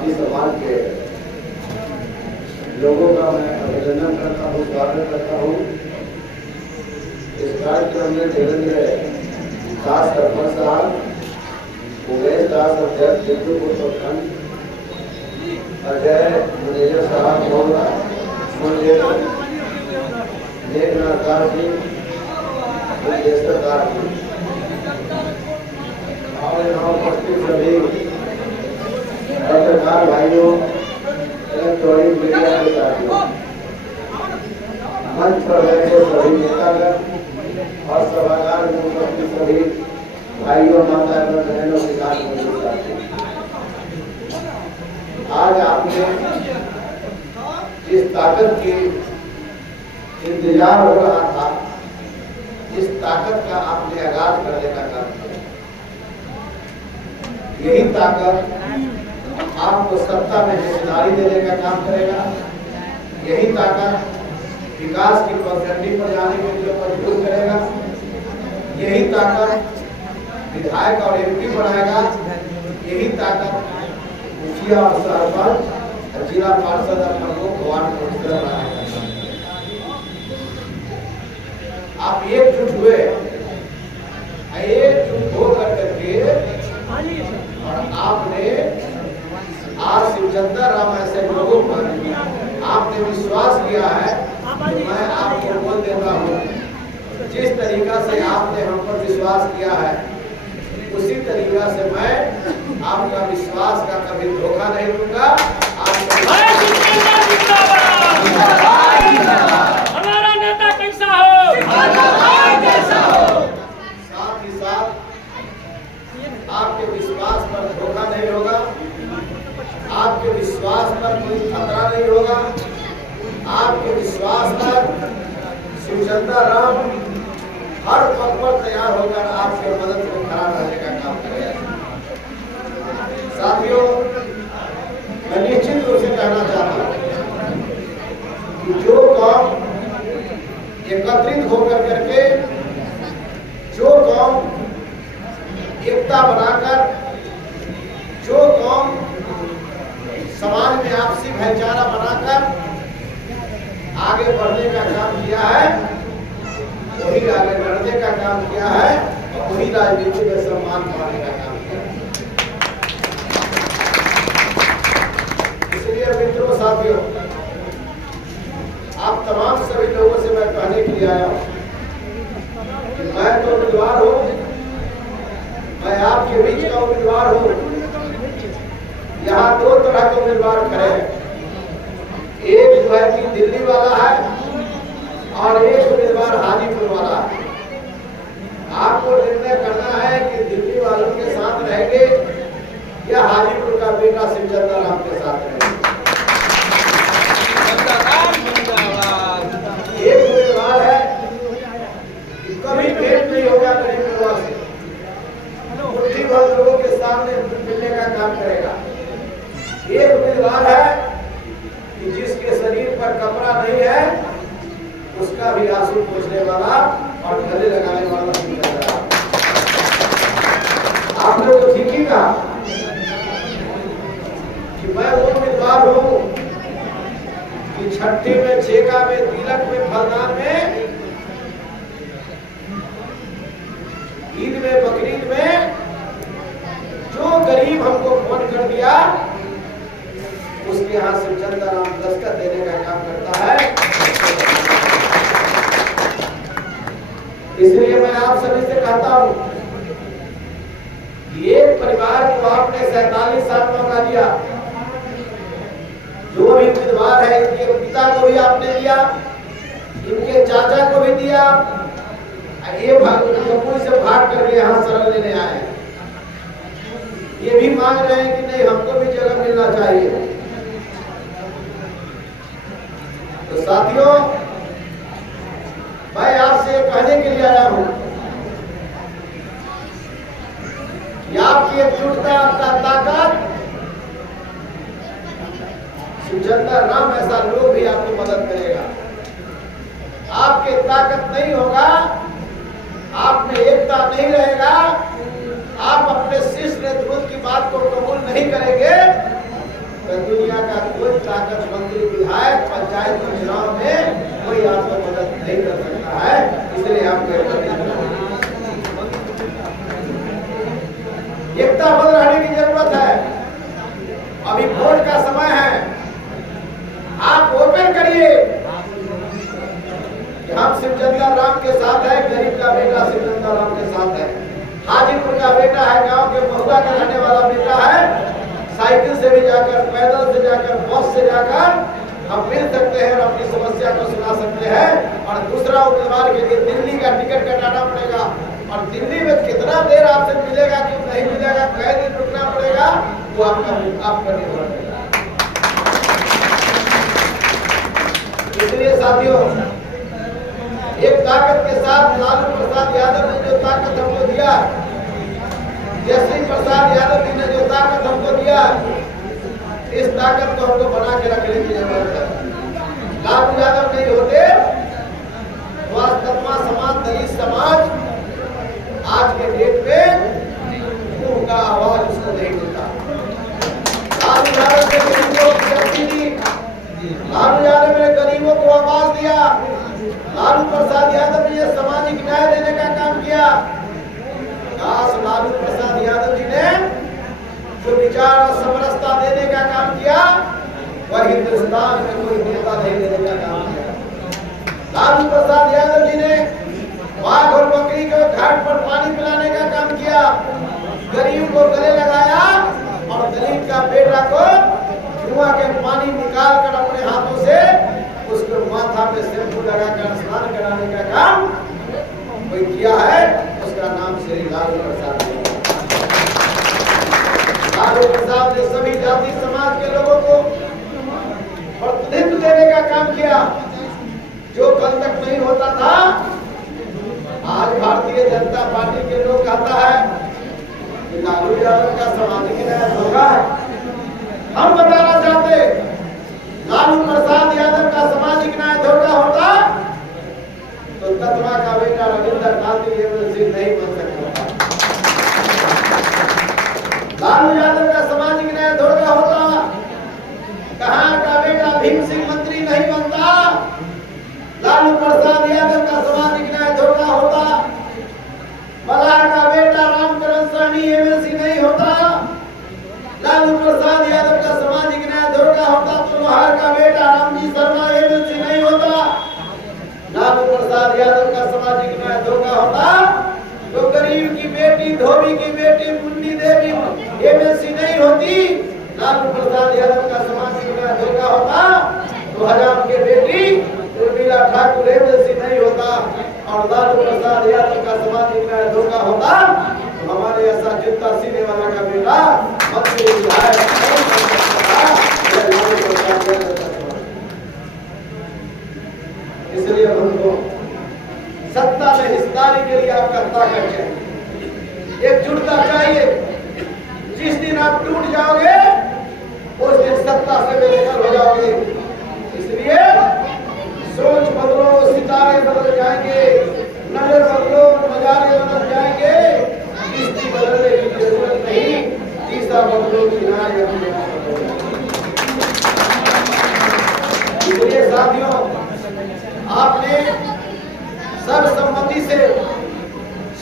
आपकी समाज के लोगों का मैं अभिनंदन करता हूँ, स्वागत करता हूँ। इस कार्यक्रम में धीरेन्द्र दास सरपंच साहब, उमेश दास अध्यक्ष चित्रकूट प्रखंड, अजय मैनेजर साहब, मेघनाथ दास जी, दास जी और यहाँ उपस्थित सभी पत्रकार भाइयों, इलेक्ट्रॉनिक मीडिया के साथियों, मंच पर बैठे सभी नेतागण और सभागार में उपस्थित सभी भाइयों, माताओं, बहनों के साथ आज आपने जिस ताकत की इंतजार हो रहा था, इस ताकत का आपने आगाज करने का काम किया। यही ताकत आपको सत्ता में हिस्सेदारी देने का काम करेगा। यही ताकत विकास की पगडंडी पर जाने के लिए मजबूर करेगा। यही ताकत विधायक और एमपी बनाएगा। यही ताकत मुखिया और सरपंच और जिला पार्षद और प्रमुख वार्ड काउंसिलर बनाएगा। आप एकजुट हुए, एकजुट होकर करके और आपने आज शिवचंद्र राम ऐसे लोगों पर आपने विश्वास किया है। मैं आपको बोल देता हूँ, जिस तरीका से आपने हम पर विश्वास किया है, उसी तरीका से मैं आपका विश्वास का कभी धोखा नहीं दूंगा। हमारा नेता कैसा हो, साथ ही साथ आपके विश्वास पर धोखा नहीं होगा, आपके विश्वास पर कोई खतरा नहीं होगा। आपके विश्वास पर शिवचंद्र राम हर पद पर तैयार होकर आपके मदद में खड़ा रहने का काम करेगा। साथियों, मैं निश्चित रूप से कहना चाहता हूँ कि जो कौम एकत्रित होकर करके, जो कौम एकता बनाकर, जो कौम समाज में आपसी भाईचारा बनाकर आगे बढ़ने का काम किया है, वही आगे बढ़ने का काम किया है और वही राजनीति में सम्मान पाने का काम किया है। इसलिए मित्रों, साथियों, आप तमाम सभी लोगों से मैं कहने के लिए आया हूँ कि मैं तो उम्मीदवार हूँ, मैं आपके बीच का उम्मीदवार हूँ। यहाँ दो तरह के उम्मीदवार खड़े हैं, एक जो है कि दिल्ली वाला है और एक उम्मीदवार हाजीपुर वाला है। आपको निर्णय करना है कि दिल्ली वालों के साथ रहेंगे या हाजीपुर का बेटा शिवचंद्र राम के साथ रहेंगे। एक उम्मीदवार है कि कभी भेंट नहीं होगा गरीब लोगों से, मुट्ठी भर लोगों के सामने मिलने का काम करेगा। एक उम्मीदवार है कि जिसके शरीर पर कपड़ा नहीं है, उसका भी आंसू पोंछने वाला और गले लगाने वाला शिवचंद्र राम। आपने तो ठीक ही कहा कि मैं वो उम्मीदवार हूँ कि छठी में, छेका में, तिलक में, फलदान में, ईद में, बकरीद में जो गरीब हमको फोन कर दिया, उसके यहाँ शिवचंद्र राम दस्तखत देने का काम करता है। इसलिए मैं आप सभी से कहता हूँ कि एक परिवार को आपने 47 साल मौका दिया। जो भी उम्मीदवार है, इनके पिता को भी आपने दिया, इनके चाचा को भी दिया। ये जमुई से भाग करके यहाँ शरण लेने आए, ये भी मांग रहे हैं कि नहीं, हमको भी जगह मिलना चाहिए। तो साथियों, मैं आपसे कहने के लिए आया हूं कि आपकी एकजुटता, आपका ताकत, शिवचंद्र राम ऐसा लोग भी आपकी मदद करेगा। आपके ताकत नहीं होगा, आप में एकता नहीं रहेगा, आप अपने शीर्ष नेतृत्व की बात को कबूल नहीं करेंगे, ताकत मंत्री विधायक पंचायत के चुनाव में कोई आपको मदद नहीं कर सकता है। इसलिए आपको एकता बन रहने की जरूरत है। अभी वोट का समय है, आप ओपन करिए। हम शिवचंद्र राम के साथ है, गरीब का बेटा शिवचंद्र राम के साथ है, हाजीपुर का बेटा है, गांव के महुआ का रहने वाला बेटा है। साइकिल से भी जाकर, पैदल से जाकर, बस से जाकर हम मिल सकते हैं और अपनी समस्या को सुना सकते हैं। और दूसरा उम्मीदवार के लिए दिल्ली का टिकट कटाना पड़ेगा और दिल्ली में कितना देर आपसे मिलेगा कि नहीं मिलेगा, कई दिन रुकना पड़ेगा, वो आपका निर्भर करेगा। इसलिए साथियों, एक ताकत के साथ लालू प्रसाद यादव ने जो ताकत हमको दिया, जयश्री प्रसाद यादव जी ने जो ताकत हमको दिया, इस ताकत को हमको बना के रखने की जरूरत है। लालू यादव नहीं होते तो आज तत्वा समाज, दलित समाज आज के डेट में उनका आवाज उसको नहीं मिलता। लालू यादव ने गरीबों की शक्ति दी, लालू यादव ने गरीबों को आवाज दिया, लालू प्रसाद यादव जी ने सामाजिक न्याय देने का काम किया। काश लालू प्रसाद यादव जी ने जो विचार और समरसता देने का काम किया, वह हिंदुस्तान में कोई नेता नहीं देने का काम किया। लालू प्रसाद यादव जी ने बाघ और बकरी को घाट पर पानी पिलाने का काम किया, गरीब को गले लगाया और दलित का बेटा को कुआं के पानी निकाल कर अपने हाथों से उसको माथा पे शैम्पू लगाकर स्नान कराने का काम कोई किया है, उसका नाम श्री लालू प्रसाद है। लालू प्रसाद ने सभी जाति समाज के लोगों को प्रतिनिधित्व देने का काम किया, जो कल तक नहीं होता था। आज भारतीय जनता पार्टी के लोग कहता है कि लालू यादव का सामाजिक न्याय होगा। हम बताना चाहते, लालू प्रसाद यादव का सामाजिक न्याय धोखा होता तो तत्वा का बेटा रविंद्र गांधी एमएलसी नहीं बन सकता। लालू यादव का सामाजिक न्याय धोखा होता, कहार का बेटा भीम सिंह मंत्री नहीं बनता। लालू प्रसाद यादव का सामाजिक न्याय धोखा होता, बलार का बेटा रामचरण सहनी एमएलसी नहीं होता। लालू प्रसाद यादव का सामाजिक न्याय धोखा होता तो लोहार का बेटा रामजी शर्मा एमएलसी नहीं होता। लालू प्रसाद यादव का सामाजिक न्याय धोखा होता तो गरीब की बेटी, धोबी की बेटी मुन्नी देवी एमएलसी नहीं होती। लालू प्रसाद यादव का सामाजिक न्याय धोखा होता तो हजाम के बेटी उर्मिला ठाकुर एमएलसी नहीं होता। और लालू प्रसाद यादव का सामाजिक न्याय धोखा होता तो हमारे ऐसा जूता सीने वाला का बेटा मंत्री विधायक नहीं बन सकता। इसलिए हमको सत्ता में हिस्सेदारी के लिए आपका ताकत चाहिए, एकजुटता चाहिए। जिस दिन आप टूट जाओगे उस दिन सत्ता से बेदखल हो जाओगे। इसलिए सोच बदलो, सितारे बदल जाएंगे, नजर बदलो, नजारे बदल जाएंगे। किस्ती बदलने की जरूरत नहीं, तीसरा बदलो किनारे। इसलिए साथियों, आपने सर्वसम्मति से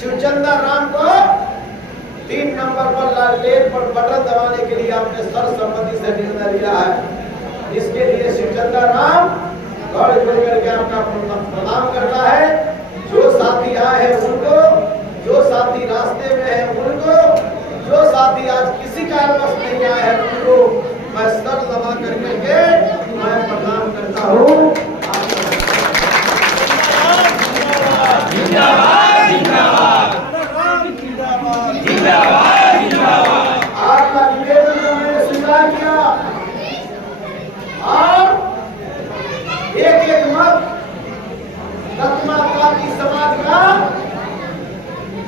शिवचंद्र राम को 3 नंबर पर लालटेन पर बटन दबाने के लिए आपने सर्वसम्मति से निर्णय लिया है। इसके लिए शिवचंद्र राम गौर करके आपका प्रणाम करता है। जो साथी आए हैं उनको, जो साथी रास्ते में है उनको, जो साथी आज किसी कारणवश नहीं आए हैं उनको मैं सर दबा करके मैं प्रणाम करता हूँ। आपका निवेदन जो मैंने स्वीकार किया और एक मत तत्मा पार्टी समाज का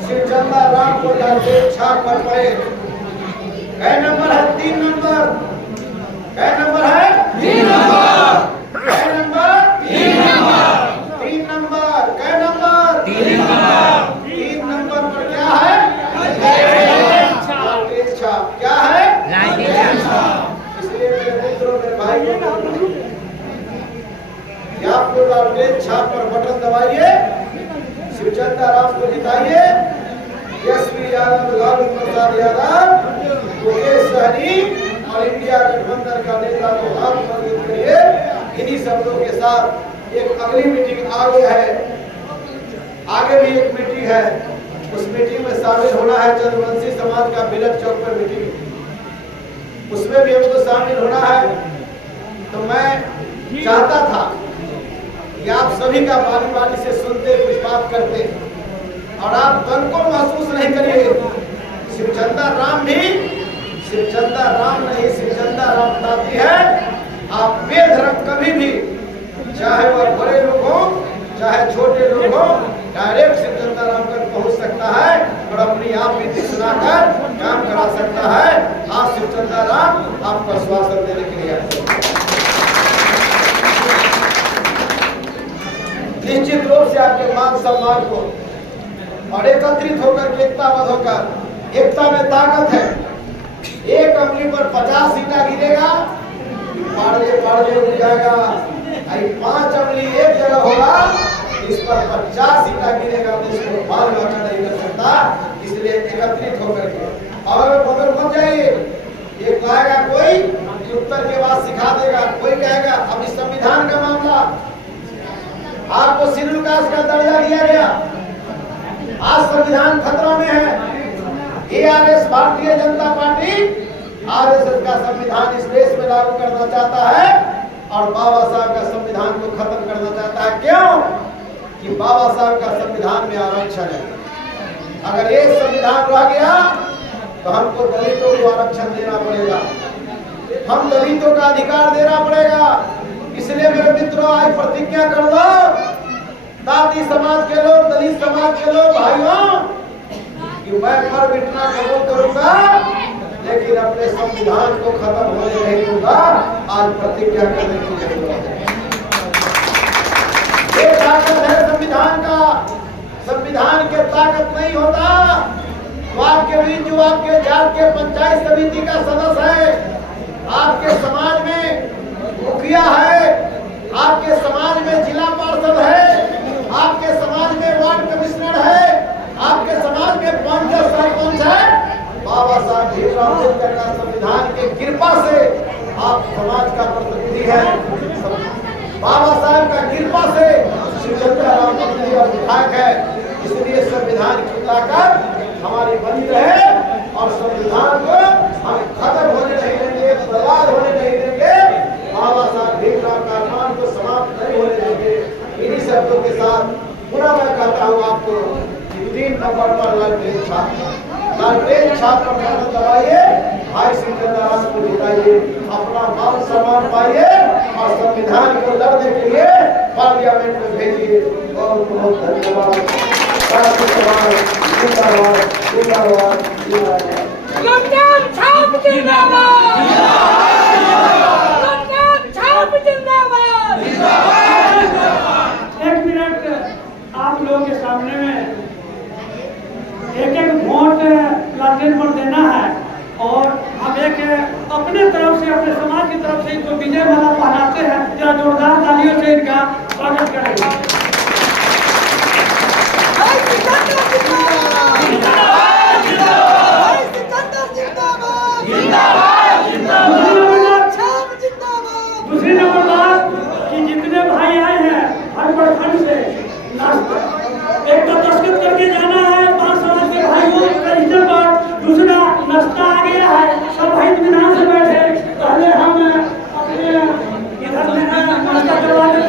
शिवचंद्र राम को जाते छाप पर पड़े। कै नंबर है? 3 नंबर। कै नंबर है? 3 नंबर। कै नंबर? 3 नंबर। 3 नंबर। कै नंबर? 3 नंबर। 3 नंबर पर क्या है? छाप। क्या है? इसलिए मेरे मित्रों, मेरे भाइयों, पेज छाप पर बटन दबाइए, शिवचंद्र राम को जिताइए। यशवी यादव, लालू प्रसाद यादव, मुकेश सहनी और इंडिया गठबंधन का नेता को हाथ मजबूत करिए। इन्हीं शब्दों के साथ एक अगली मीटिंग आगे है, आगे भी एक मीटिंग है। उस मीटिंग में शामिल होना है चंद्रवंशी समाज का बिलक चौक पर मीटिंग, उसमें भी हमको शामिल होना है। तो मैं चाहता था कि आप सभी का बारी बारी से सुनते, कुछ बात करते और आप तन को महसूस नहीं करिए। शिवचंद्र राम भी शिवचंद्र राम नहीं, शिवचंद्र राम बताती है आप बेधड़क कभी भी, चाहे वह बड़े लोग हो चाहे छोटे लोग हो, डायरेक्ट शिवचंद्र राम तक पहुंच सकता है और अपनी आप बीती सुनाकर काम करा सकता है। आज शिवचंद्र राम आपको आश्वासन देने के लिए आए। निश्चित रूप से आपके मान सम्मान को और एकत्रित होकर के एकताबद्ध होकर, एकता में ताकत है। एक अंगली पर 50 ईंटा गिरेगा, पाड़े उड़ जाएगा। 5 अंगली एक जगह होगा, इस पर 50 ईंटा गिरेगा तो इसको बाल बाका नहीं कर सकता। इसलिए एकत्रित होकर के और बगल मत जाइए। एक आएगा कोई उत्तर के बाद सिखा देगा, कोई कहेगा अब इस संविधान का मामला, आपको शेड्यूल कास्ट का दर्जा दिया गया, आज संविधान खतरा में है। ARS Bharatiya Janata party RSS का संविधान इस देश में लागू करना चाहता है और बाबा साहब का संविधान को खत्म करना चाहता है। क्यों? कि बाबा साहब का संविधान में आरक्षण है। अगर ये संविधान रह गया तो हमको दलितों को आरक्षण देना पड़ेगा, हम दलितों का अधिकार देना पड़ेगा। इसलिए मेरे मित्रों आज प्रतिज्ञा कर लो, दादी समाज के लोग, दलित समाज के लोग भाइयों, कि मैं मर मिटना कबूल करूंगा लेकिन अपने संविधान को खत्म होने नहीं दूंगा। आज प्रतिज्ञा करने की जरूरत है। ये ताकत है संविधान का। संविधान के ताकत नहीं होता तो आपके बीच जो आपके जात के पंचायत समिति का सदस्य है, आपके समाज में मुखिया है, आपके समाज में जिला पार्षद है, आपके समाज में वार्ड कमिश्नर है, आपके समाज में पंच सरपंच है। बाबा साहब भीमराव अम्बेडकर का संविधान की कृपा से आप समाज का प्रतिनिधि है। बाबा साहब का कृपा से शिवचंद्र राम मंत्री और विधायक है। इसलिए संविधान की ताकत हमारी बनी रहे और संविधान को हम खत्म होने नहीं देंगे, बर्बाद होने नहीं देंगे, बाबा साहब भीमराव का अरमान को समाप्त नहीं होने देंगे। इन्हीं शब्दों के साथ पुनः मैं कहता हूँ आपको 3 नंबर पर लालटेन छाप पर बटन दबाइए, भाई शिवचंद्र राम को जिताइए, अपना मान सम्मान पाइए और संविधान को लड़ने के लिए पार्लियामेंट में भेजिए। बहुत बहुत धन्यवाद। एक मिनट आप लोगों के सामने में एक वोट लालटेन पर देना है और हम एक अपने तरफ से, अपने समाज की तरफ से इनको विजय माला पहनाते हैं। जरा जोरदार तालियों से इनका स्वागत करेंगे। दूसरी नंबर बात कि जितने भाई आए हैं हर प्रखंड से एकदम